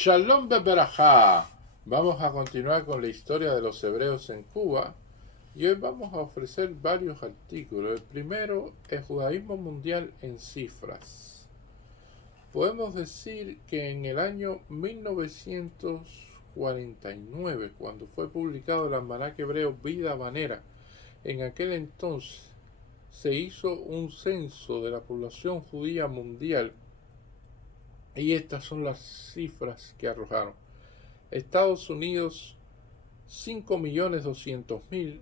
Shalom Beberajá. Vamos a continuar con la historia de los hebreos en Cuba y hoy vamos a ofrecer varios artículos. El primero, el judaísmo mundial en cifras. Podemos decir que en el año 1949, cuando fue publicado el almanaque hebreo Vida Habanera, en aquel entonces se hizo un censo de la población judía mundial y estas son las cifras que arrojaron. Estados Unidos 5.200.000,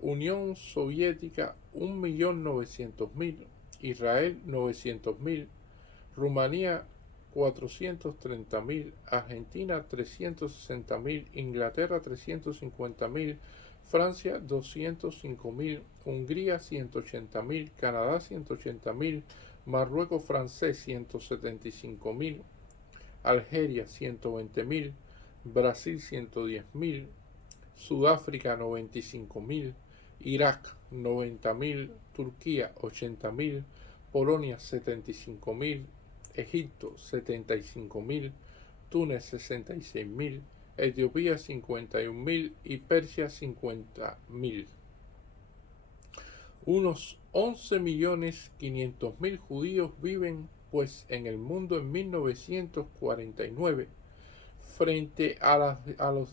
Unión Soviética 1.900.000, Israel 900.000, Rumanía 430.000, Argentina 360.000, Inglaterra 350.000, Francia 205.000, Hungría 180.000, Canadá 180.000, Marruecos francés 175.000, Algeria 120.000, Brasil 110.000, Sudáfrica 95.000, Irak 90.000, Turquía 80.000, Polonia 75.000, Egipto 75.000, Túnez 66.000, Etiopía 51.000 y Persia 50.000. Unos 11.500.000 judíos viven pues en el mundo en 1949 frente a los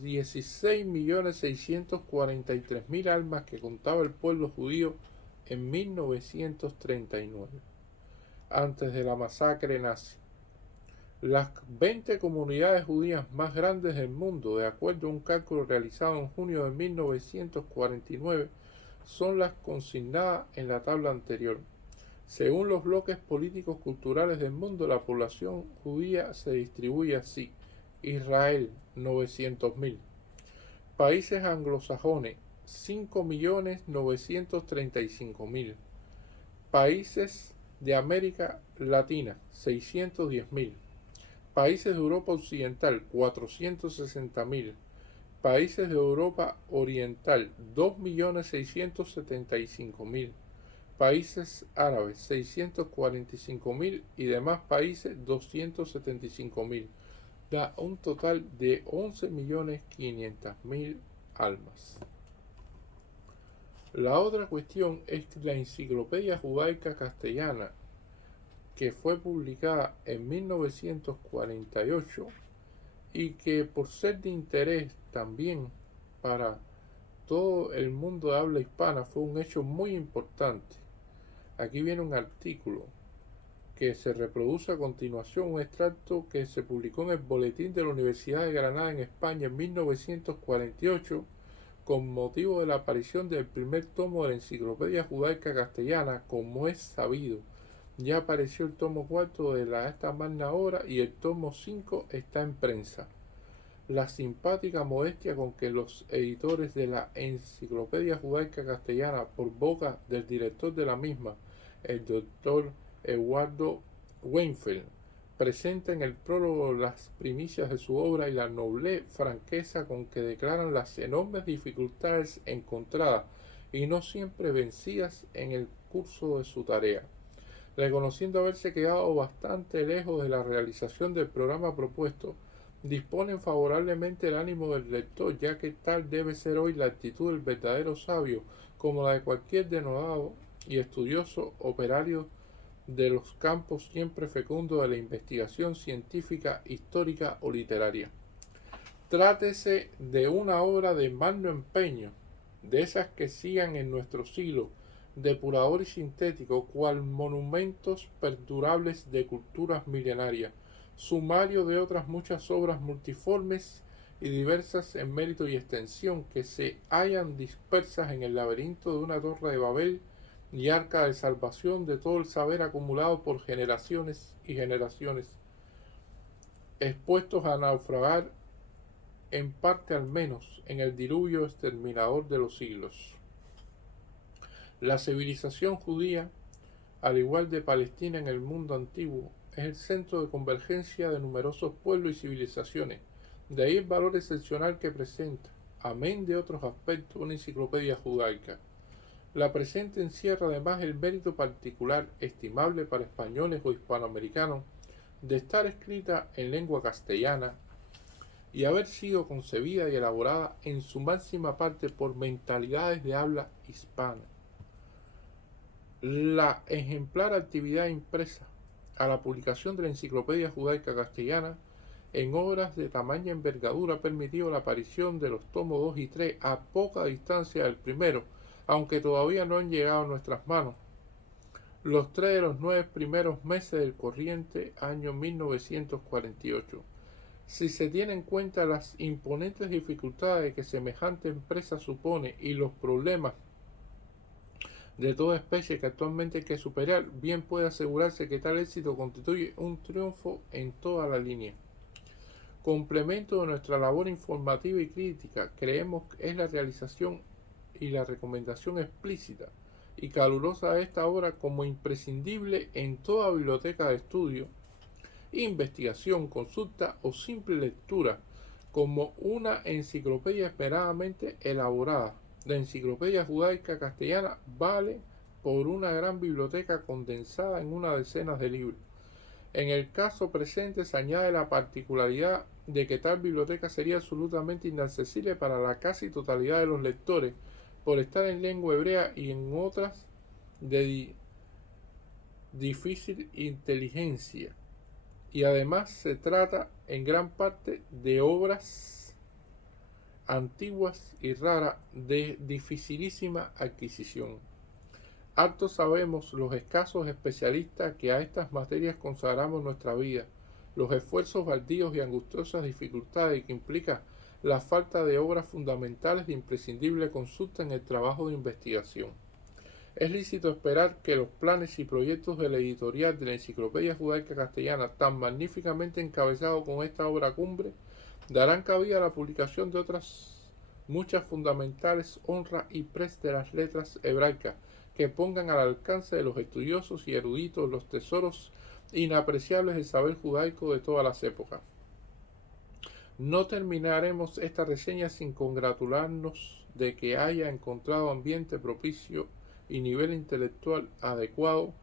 16.643.000 almas que contaba el pueblo judío en 1939, antes de la masacre nazi. Las 20 comunidades judías más grandes del mundo, de acuerdo a un cálculo realizado en junio de 1949, son las consignadas en la tabla anterior. Según los bloques políticos culturales del mundo, la población judía se distribuye así: Israel 900.000, países anglosajones 5.935.000, países de América Latina 610.000, países de Europa Occidental 460.000, países de Europa Oriental 2.675.000, países árabes 645.000 y demás países 275.000. Da un total de 11.500.000 almas. La otra cuestión es la Enciclopedia Judaica Castellana, que fue publicada en 1948 y que, por ser de interés también para todo el mundo de habla hispana, fue un hecho muy importante. Aquí viene un artículo que se reproduce a continuación, un extracto que se publicó en el Boletín de la Universidad de Granada en España en 1948 con motivo de la aparición del primer tomo de la Enciclopedia Judaica Castellana. Como es sabido, ya apareció el tomo 4 de esta magna obra y el tomo 5 está en prensa. La simpática modestia con que los editores de la Enciclopedia Judaica Castellana, por boca del director de la misma, el doctor Eduardo Weinfeld, presenta en el prólogo las primicias de su obra y la noble franqueza con que declaran las enormes dificultades encontradas y no siempre vencidas en el curso de su tarea, reconociendo haberse quedado bastante lejos de la realización del programa propuesto. Disponen favorablemente el ánimo del lector, ya que tal debe ser hoy la actitud del verdadero sabio, como la de cualquier denodado y estudioso operario de los campos siempre fecundos de la investigación científica, histórica o literaria. Trátese de una obra de magno empeño, de esas que sigan en nuestro siglo, depurador y sintético, cual monumentos perdurables de culturas milenarias, sumario de otras muchas obras multiformes y diversas en mérito y extensión, que se hallan dispersas en el laberinto de una torre de Babel y arca de salvación de todo el saber acumulado por generaciones y generaciones, expuestos a naufragar, en parte al menos, en el diluvio exterminador de los siglos. La civilización judía, al igual de Palestina en el mundo antiguo, es el centro de convergencia de numerosos pueblos y civilizaciones. De ahí el valor excepcional que presenta, amén de otros aspectos, una enciclopedia judaica. La presente encierra además el mérito particular, estimable para españoles o hispanoamericanos, de estar escrita en lengua castellana, y haber sido concebida y elaborada en su máxima parte por mentalidades de habla hispana. La ejemplar actividad impresa a la publicación de la Enciclopedia Judaica Castellana en obras de tamaña envergadura ha permitido la aparición de los tomos 2 y 3 a poca distancia del primero, aunque todavía no han llegado a nuestras manos. Los 3 de los 9 primeros meses del corriente año 1948. Si se tienen en cuenta las imponentes dificultades que semejante empresa supone y los problemas de toda especie que actualmente hay que superar, bien puede asegurarse que tal éxito constituye un triunfo en toda la línea. Complemento de nuestra labor informativa y crítica, creemos que es la realización y la recomendación explícita y calurosa de esta obra como imprescindible en toda biblioteca de estudio, investigación, consulta o simple lectura, como una enciclopedia esperadamente elaborada. La Enciclopedia Judaica Castellana vale por una gran biblioteca condensada en una decena de libros. En el caso presente se añade la particularidad de que tal biblioteca sería absolutamente inaccesible para la casi totalidad de los lectores por estar en lengua hebrea y en otras de difícil inteligencia. Y además se trata en gran parte de obras antiguas y raras de dificilísima adquisición. Harto sabemos los escasos especialistas que a estas materias consagramos nuestra vida, los esfuerzos baldíos y angustiosas dificultades que implica la falta de obras fundamentales de imprescindible consulta en el trabajo de investigación. Es lícito esperar que los planes y proyectos de la editorial de la Enciclopedia Judaica Castellana, tan magníficamente encabezados con esta obra cumbre, darán cabida a la publicación de otras muchas fundamentales honras y pres de las letras hebraicas, que pongan al alcance de los estudiosos y eruditos los tesoros inapreciables del saber judaico de todas las épocas. No terminaremos esta reseña sin congratularnos de que haya encontrado ambiente propicio y nivel intelectual adecuado,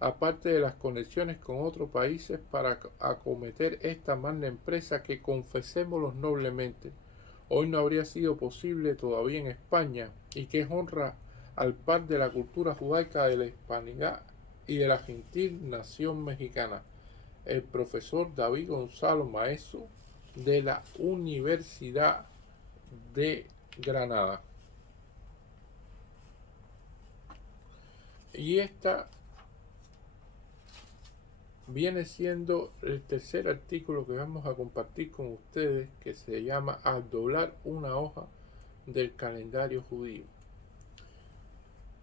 aparte de las conexiones con otros países, para acometer esta magna empresa que, confesémoslo noblemente, hoy no habría sido posible todavía en España, y que es honra al par de la cultura judaica de la hispanidad y de la gentil nación mexicana. El profesor David Gonzalo Maeso, de la Universidad de Granada. Y esta viene siendo el tercer artículo que vamos a compartir con ustedes, que se llama Al doblar una hoja del calendario judío.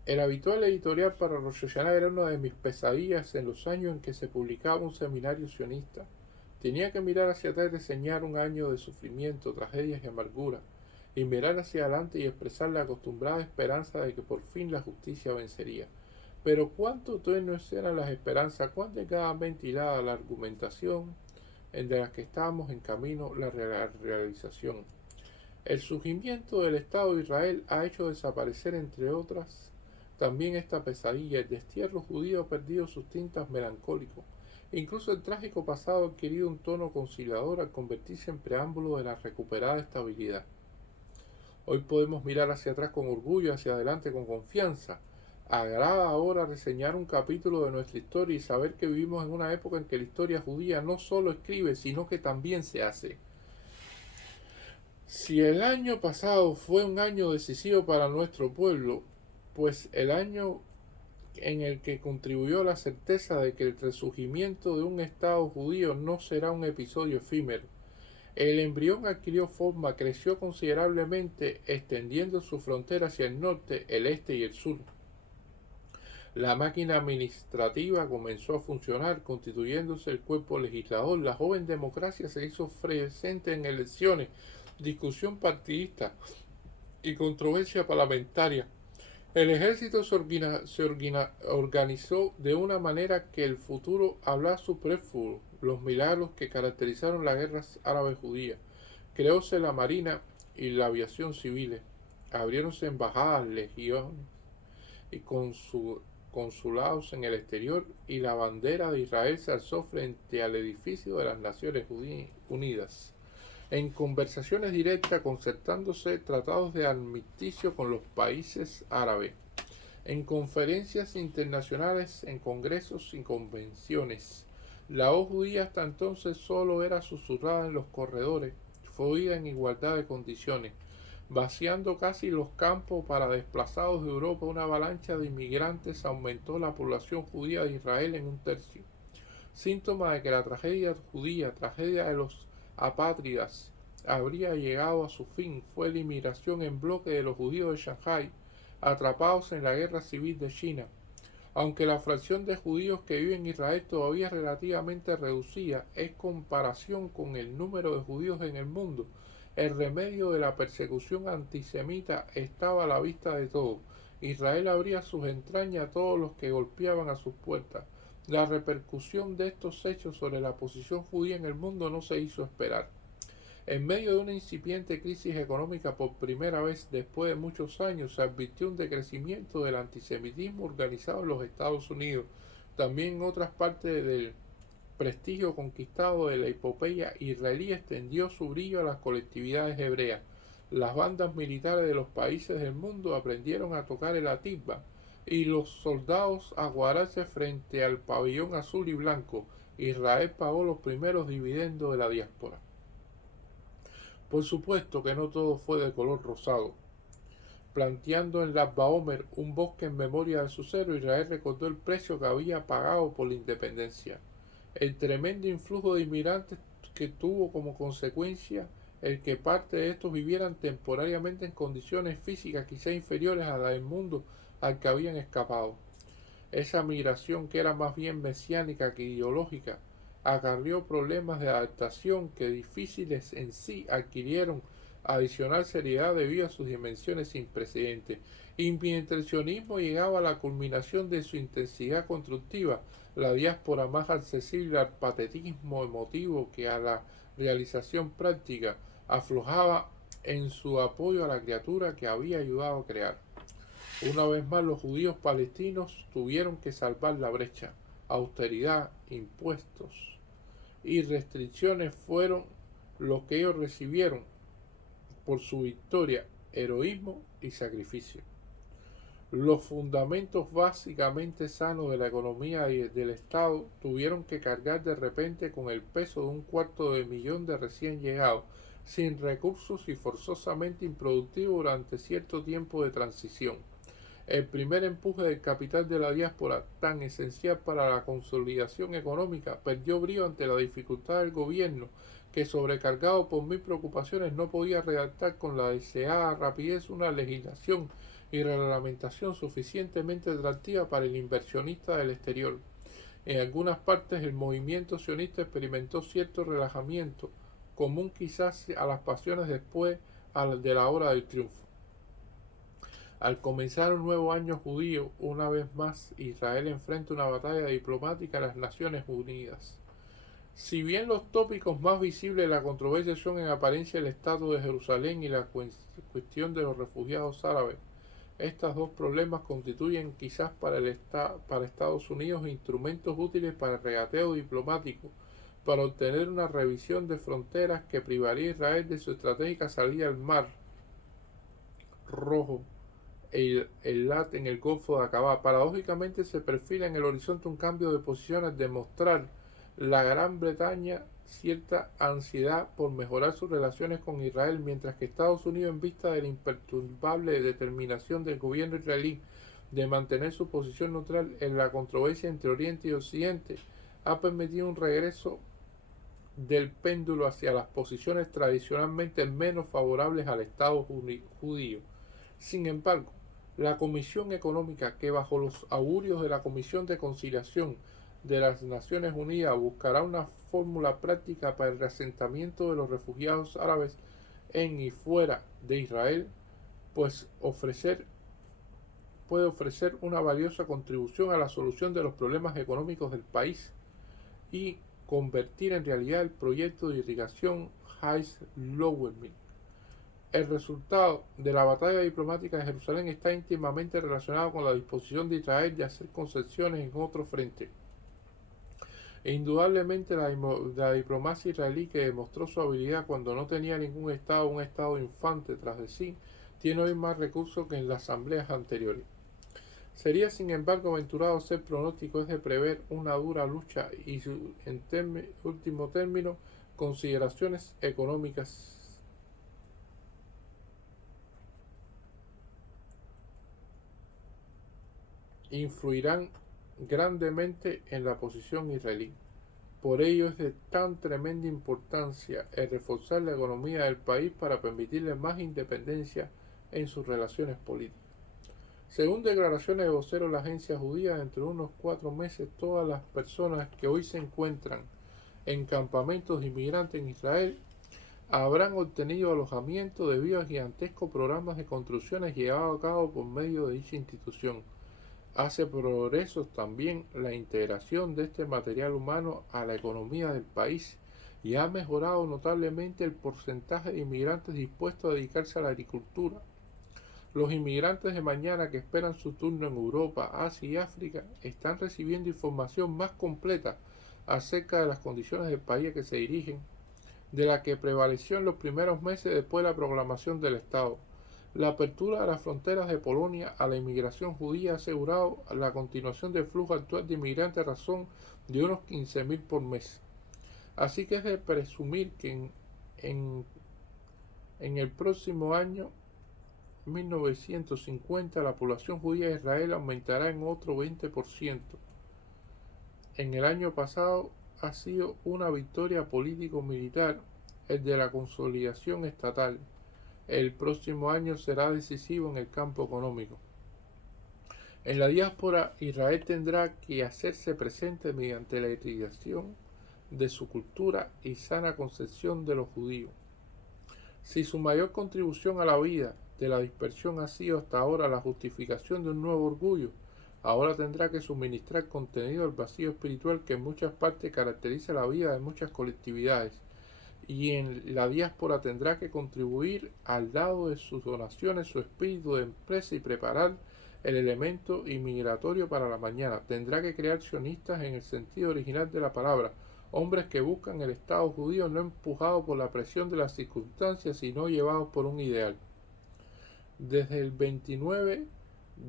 El habitual editorial para Rosh Hashanah era una de mis pesadillas en los años en que se publicaba un seminario sionista. Tenía que mirar hacia atrás y reseñar un año de sufrimiento, tragedias y amargura, y mirar hacia adelante y expresar la acostumbrada esperanza de que por fin la justicia vencería. Pero cuánto tenues eran las esperanzas, cuán delgadamente hilada la argumentación en de las que estábamos en camino la realización. El surgimiento del Estado de Israel ha hecho desaparecer, entre otras, también esta pesadilla. El destierro judío ha perdido sus tintas melancólicos. Incluso el trágico pasado ha adquirido un tono conciliador al convertirse en preámbulo de la recuperada estabilidad. Hoy podemos mirar hacia atrás con orgullo, hacia adelante con confianza. Agrada ahora reseñar un capítulo de nuestra historia y saber que vivimos en una época en que la historia judía no solo escribe, sino que también se hace. Si el año pasado fue un año decisivo para nuestro pueblo, pues el año en el que contribuyó la certeza de que el resurgimiento de un Estado judío no será un episodio efímero. El embrión adquirió forma, creció considerablemente, extendiendo su frontera hacia el norte, el este y el sur. La máquina administrativa comenzó a funcionar, constituyéndose el cuerpo legislador. La joven democracia se hizo presente en elecciones, discusión partidista y controversia parlamentaria. El ejército se organizó de una manera que el futuro habla superfluo. Los milagros que caracterizaron las guerras árabe-judías. Creóse la marina y la aviación civiles. Abriéronse embajadas, legiones y consulados en el exterior, y la bandera de Israel se alzó frente al edificio de las Naciones Unidas. en conversaciones directas concertándose tratados de armisticio con los países árabes, en conferencias internacionales, en congresos y convenciones. La voz judía hasta entonces solo era susurrada en los corredores, fue oída en igualdad de condiciones, vaciando casi los campos para desplazados de Europa. Una avalancha de inmigrantes aumentó la población judía de Israel en un tercio. Síntoma de que la tragedia judía, tragedia de los apátridas, habría llegado a su fin fue la inmigración en bloque de los judíos de Shanghái, atrapados en la guerra civil de China. Aunque la fracción de judíos que viven en Israel todavía es relativamente reducida en comparación con el número de judíos en el mundo, el remedio de la persecución antisemita estaba a la vista de todos. Israel abría sus entrañas a todos los que golpeaban a sus puertas. La repercusión de estos hechos sobre la posición judía en el mundo no se hizo esperar. En medio de una incipiente crisis económica, por primera vez después de muchos años, se advirtió un decrecimiento del antisemitismo organizado en los Estados Unidos. También en otras partes del prestigio conquistado de la epopeya israelí extendió su brillo a las colectividades hebreas. Las bandas militares de los países del mundo aprendieron a tocar el atisba y los soldados a guardarse frente al pabellón azul y blanco. Israel pagó los primeros dividendos de la diáspora. Por supuesto que no todo fue de color rosado. Planteando en Lag BaOmer un bosque en memoria de sus héroes, Israel recordó el precio que había pagado por la independencia. El tremendo influjo de inmigrantes que tuvo como consecuencia el que parte de estos vivieran temporariamente en condiciones físicas quizá inferiores a las del mundo al que habían escapado. Esa migración, que era más bien mesiánica que ideológica, acarreó problemas de adaptación que difíciles en sí adquirieron adicional seriedad debido a sus dimensiones sin precedentes. Y mientras el sionismo llegaba a la culminación de su intensidad constructiva, la diáspora, más accesible al patetismo emotivo que a la realización práctica, aflojaba en su apoyo a la criatura que había ayudado a crear. Una vez más los judíos palestinos tuvieron que salvar la brecha. Austeridad, impuestos y restricciones fueron lo que ellos recibieron por su victoria, heroísmo y sacrificio. Los fundamentos básicamente sanos de la economía y del Estado tuvieron que cargar de repente con el peso de 250.000 de recién llegados, sin recursos y forzosamente improductivos durante cierto tiempo de transición. El primer empuje del capital de la diáspora, tan esencial para la consolidación económica, perdió brío ante la dificultad del gobierno, que, sobrecargado por mil preocupaciones, no podía redactar con la deseada rapidez una legislación y reglamentación suficientemente atractiva para el inversionista del exterior. En algunas partes el movimiento sionista experimentó cierto relajamiento, común quizás a las pasiones después de la hora del triunfo. Al comenzar un nuevo año judío, una vez más Israel enfrenta una batalla diplomática a las Naciones Unidas. Si bien los tópicos más visibles de la controversia son en apariencia el estatus de Jerusalén y la cuestión de los refugiados árabes, estos dos problemas constituyen quizás para Estados Unidos instrumentos útiles para el regateo diplomático, para obtener una revisión de fronteras que privaría a Israel de su estratégica salida al Mar Rojo, el Eilat en el Golfo de Aqaba. Paradójicamente se perfila en el horizonte un cambio de posición al demostrar la Gran Bretaña cierta ansiedad por mejorar sus relaciones con Israel, mientras que Estados Unidos, en vista de la imperturbable determinación del gobierno israelí de mantener su posición neutral en la controversia entre Oriente y Occidente, ha permitido un regreso del péndulo hacia las posiciones tradicionalmente menos favorables al Estado judío. Sin embargo, la Comisión Económica, que bajo los augurios de la Comisión de Conciliación de las Naciones Unidas buscará una fórmula práctica para el reasentamiento de los refugiados árabes en y fuera de Israel, pues puede ofrecer una valiosa contribución a la solución de los problemas económicos del país y convertir en realidad el proyecto de irrigación Heist-Lowenmil. El resultado de la batalla diplomática de Jerusalén está íntimamente relacionado con la disposición de Israel de hacer concesiones en otro frente. E indudablemente la diplomacia israelí, que demostró su habilidad cuando no tenía ningún estado, un estado infante tras de sí, tiene hoy más recursos que en las asambleas anteriores. Sería sin embargo aventurado hacer pronósticos de prever una dura lucha y en último término consideraciones económicas influirán grandemente en la posición israelí. Por ello es de tan tremenda importancia el reforzar la economía del país para permitirle más independencia en sus relaciones políticas. Según declaraciones de voceros de la agencia judía, dentro de unos 4 meses todas las personas que hoy se encuentran en campamentos de inmigrantes en Israel habrán obtenido alojamiento debido a gigantescos programas de construcciones llevados a cabo por medio de dicha institución. Hace progresos también la integración de este material humano a la economía del país y ha mejorado notablemente el porcentaje de inmigrantes dispuestos a dedicarse a la agricultura. Los inmigrantes de mañana que esperan su turno en Europa, Asia y África están recibiendo información más completa acerca de las condiciones del país a que se dirigen, de la que prevaleció en los primeros meses después de la proclamación del Estado. La apertura de las fronteras de Polonia a la inmigración judía ha asegurado la continuación del flujo actual de inmigrantes a razón de unos 15.000 por mes. Así que es de presumir que en el próximo año 1950 la población judía de Israel aumentará en otro 20%. En el año pasado ha sido una victoria político-militar el de la consolidación estatal. El próximo año será decisivo en el campo económico. En la diáspora, Israel tendrá que hacerse presente mediante la irradiación de su cultura y sana concepción de los judíos. Si su mayor contribución a la vida de la dispersión ha sido hasta ahora la justificación de un nuevo orgullo, ahora tendrá que suministrar contenido al vacío espiritual que en muchas partes caracteriza la vida de muchas colectividades, y en la diáspora tendrá que contribuir al lado de sus donaciones su espíritu de empresa y preparar el elemento inmigratorio para la mañana. Tendrá que crear sionistas en el sentido original de la palabra, hombres que buscan el Estado judío no empujados por la presión de las circunstancias, sino llevados por un ideal. Desde el 29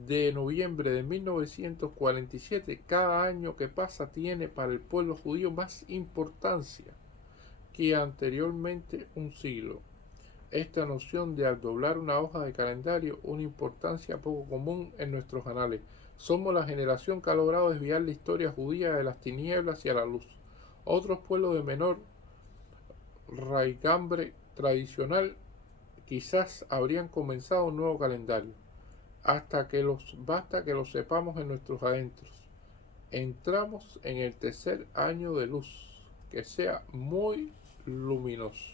de noviembre de 1947, cada año que pasa tiene para el pueblo judío más importancia que anteriormente un siglo. Esta noción de al doblar una hoja de calendario, una importancia poco común en nuestros anales. Somos la generación que ha logrado desviar la historia judía de las tinieblas hacia la luz. Otros pueblos de menor raigambre tradicional quizás habrían comenzado un nuevo calendario. Basta que lo sepamos en nuestros adentros. Entramos en el tercer año de luz, que sea muy luminoso.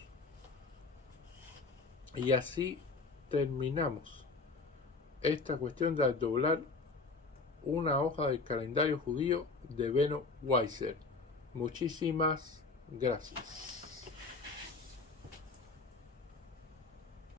Y así terminamos esta cuestión de doblar una hoja del calendario judío de Beno Weiser. Muchísimas gracias.